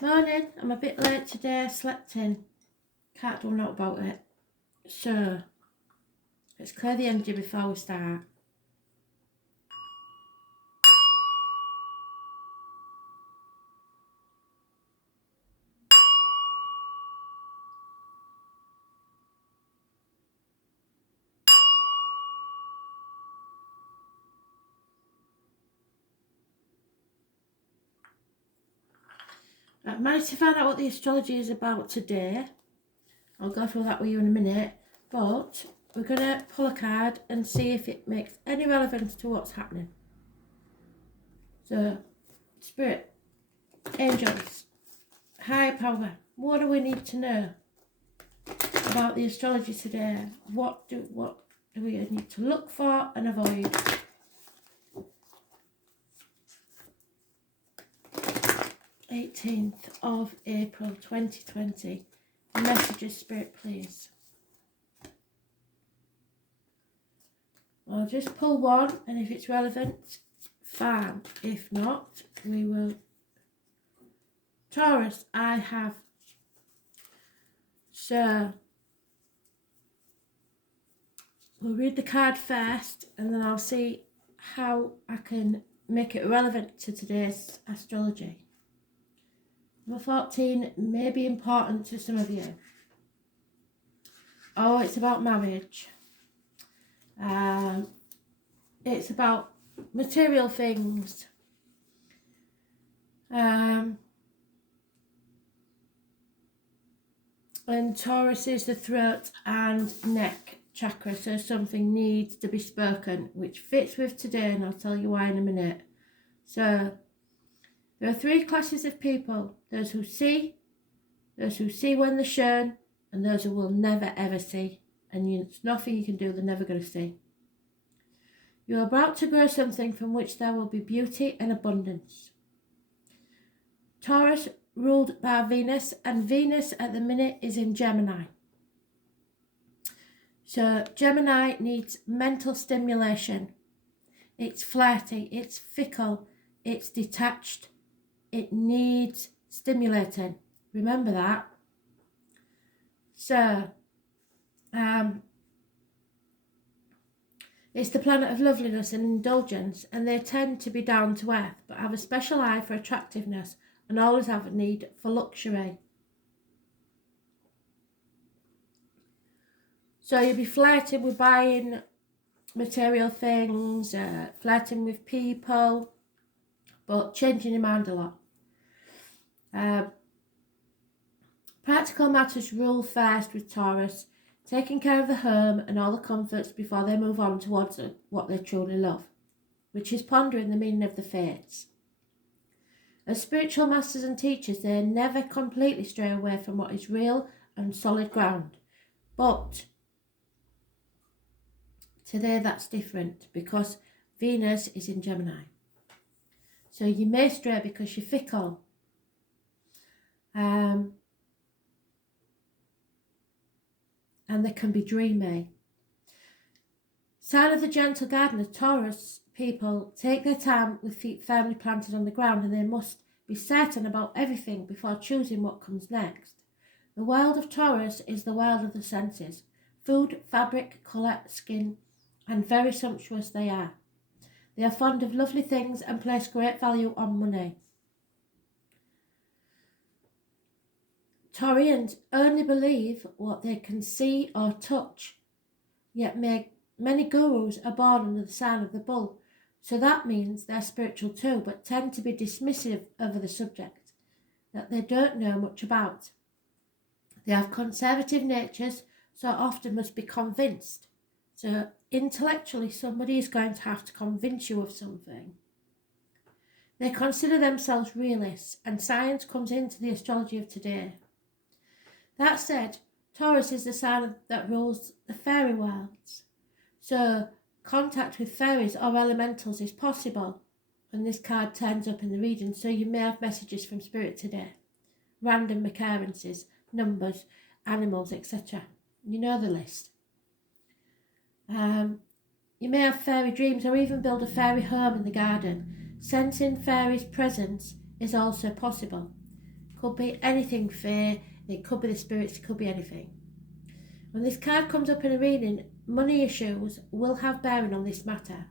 Morning, I'm a bit late today, slept in. Can't do nothing about it. So, let's clear the energy before we start. I managed to find out what the astrology is about today. I'll go through that with you in a minute. But we're going to pull a card and see if it makes any relevance to what's happening. So, Spirit, Angels, Higher Power, what do we need to know about the astrology today? What do we need to look for and avoid? 18th of April 2020. Messages, Spirit, please. I'll just pull one, and if it's relevant, fine. If not, we will. Taurus, I have. So, we'll read the card first, and then I'll see how I can make it relevant to today's astrology. Number 14 may be important to some of you. Oh, it's about marriage. It's about material things. And Taurus is the throat and neck chakra, so something needs to be spoken, which fits with today, and I'll tell you why in a minute. So, there are three classes of people: those who see when they're shown, and those who will never ever see. And there's nothing you can do, they're never going to see. You're about to grow something from which there will be beauty and abundance. Taurus ruled by Venus, and Venus at the minute is in Gemini. So Gemini needs mental stimulation. It's flirty, it's fickle, it's detached. It needs stimulating. Remember that. So, it's the planet of loveliness and indulgence, and they tend to be down to earth, but have a special eye for attractiveness and always have a need for luxury. So you'll be flirting with buying material things, flirting with people, but changing your mind a lot. Practical matters rule first with Taurus, taking care of the home and all the comforts before they move on towards what they truly love, which is pondering the meaning of the fates. As spiritual masters and teachers, they never completely stray away from what is real and solid ground. But today that's different because Venus is in Gemini. So you may stray because you're fickle. And they can be dreamy. Sign of the gentle gardener, Taurus people take their time with feet firmly planted on the ground, and they must be certain about everything before choosing what comes next. The world of Taurus is the world of the senses. Food, fabric, colour, skin, and very sumptuous they are. They are fond of lovely things and place great value on money. Taurians only believe what they can see or touch, yet many gurus are born under the sign of the bull, so that means they're spiritual too, but tend to be dismissive over the subject that they don't know much about. They have conservative natures, so often must be convinced. So intellectually, somebody is going to have to convince you of something. They consider themselves realists, and science comes into the astrology of today. That said, Taurus is the sign that rules the fairy worlds. So contact with fairies or elementals is possible when this card turns up in the reading. So you may have messages from spirit today. Random occurrences, numbers, animals, etc. You know the list. You may have fairy dreams or even build a fairy home in the garden. Sensing fairies' presence is also possible. Could be anything fair, it could be the spirits, it could be anything. When this card comes up in a reading, money issues will have bearing on this matter.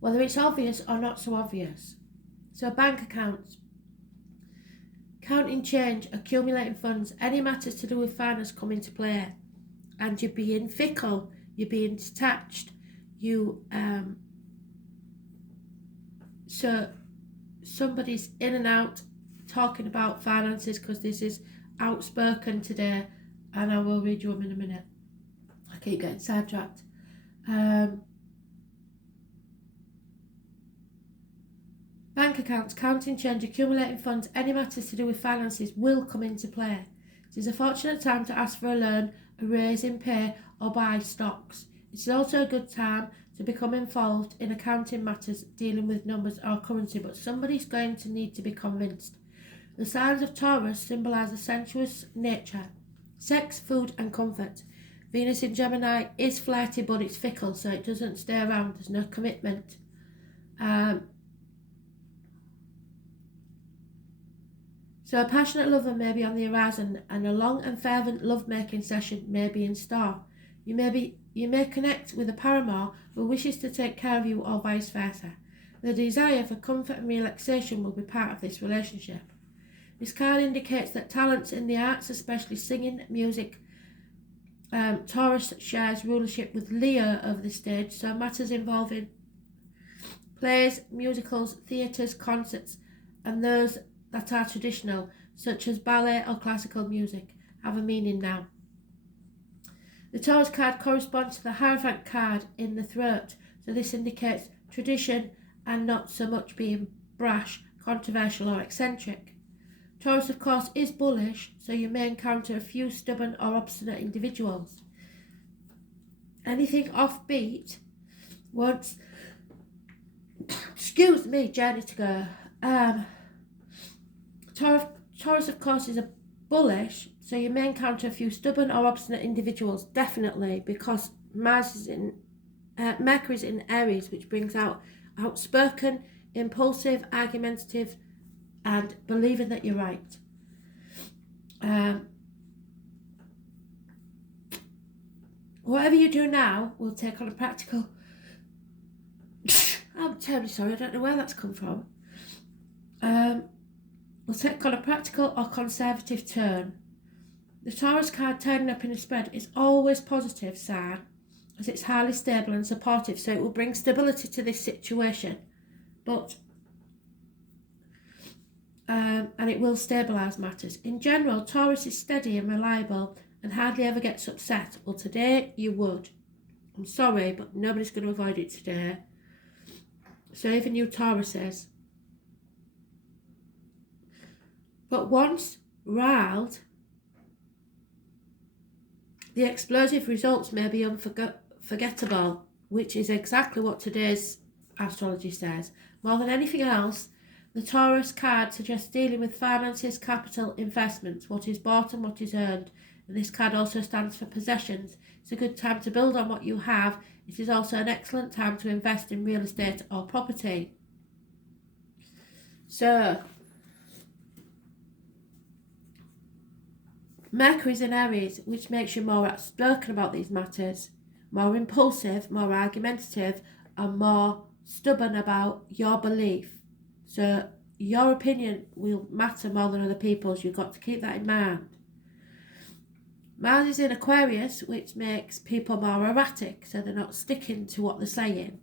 Whether it's obvious or not so obvious. So bank accounts, counting change, accumulating funds, any matters to do with finance come into play. And you're being fickle, you're being detached, so somebody's in and out talking about finances, because this is outspoken today, and I will read you them in a minute. I keep getting sidetracked. Bank accounts, counting change, accumulating funds, any matters to do with finances will come into play. It is a fortunate time to ask for a loan, a raise in pay, or buy stocks. It is also a good time to become involved in accounting matters dealing with numbers or currency, but somebody's going to need to be convinced. The signs of Taurus symbolise a sensuous nature, sex, food and comfort. Venus in Gemini is flirty, but it's fickle, so it doesn't stay around, there's no commitment. So a passionate lover may be on the horizon, and a long and fervent love-making session may be in store. You may connect with a paramour who wishes to take care of you, or vice versa. The desire for comfort and relaxation will be part of this relationship. This card indicates that talents in the arts, especially singing, music, Taurus shares rulership with Leo over the stage, so matters involving plays, musicals, theatres, concerts, and those that are traditional, such as ballet or classical music, have a meaning now. The Taurus card corresponds to the Hierophant card in the throat, so this indicates tradition and not so much being brash, controversial or eccentric. Taurus, of course, is bullish, so you may encounter a few stubborn or obstinate individuals. Anything offbeat wants, excuse me, journey to go. Taurus, of course, is a bullish, so you may encounter a few stubborn or obstinate individuals, definitely, because Mercury's in Aries, which brings out outspoken, impulsive, argumentative, and believing that you're right. Whatever you do now will take on a practical... I'm terribly sorry, I don't know where that's come from. Will take on a practical or conservative turn. The Taurus card turning up in a spread is always positive sign, as it's highly stable and supportive, so it will bring stability to this situation, but and it will stabilise matters. In general, Taurus is steady and reliable and hardly ever gets upset. Well, today you would. I'm sorry, but nobody's going to avoid it today. So even you Tauruses. But once riled, the explosive results may be unforgettable, which is exactly what today's astrology says. More than anything else, the Taurus card suggests dealing with finances, capital, investments, what is bought and what is earned. And this card also stands for possessions. It's a good time to build on what you have. It is also an excellent time to invest in real estate or property. So, Mercury's in Aries, which makes you more outspoken about these matters, more impulsive, more argumentative, and more stubborn about your belief. So your opinion will matter more than other people's. You've got to keep that in mind. Mars is in Aquarius, which makes people more erratic, so they're not sticking to what they're saying.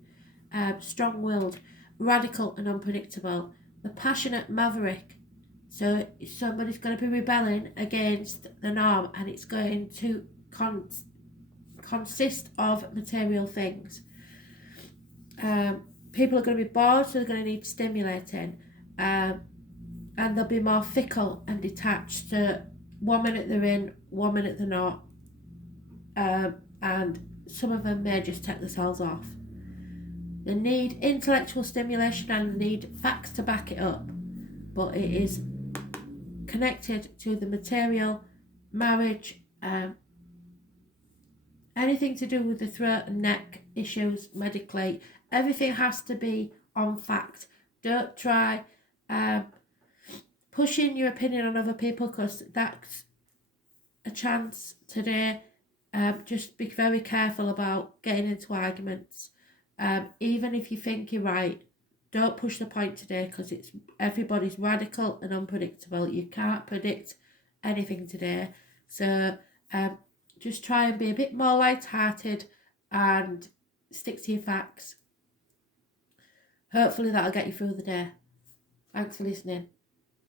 Strong-willed, radical and unpredictable. The passionate maverick. So somebody's going to be rebelling against the norm, and it's going to consist of material things. People are going to be bored, so they're going to need stimulating. And they'll be more fickle and detached. So 1 minute they're in, 1 minute they're not. And some of them may just take themselves off. They need intellectual stimulation and they need facts to back it up. But it is connected to the material, marriage, anything to do with the throat and neck issues medically. Everything has to be on fact. Don't try pushing your opinion on other people, because that's a chance today. Just be very careful about getting into arguments. Even if you think you're right, don't push the point today, because everybody's radical and unpredictable. You can't predict anything today. So just try and be a bit more light-hearted and stick to your facts. Hopefully that'll get you through the day. Thanks for listening.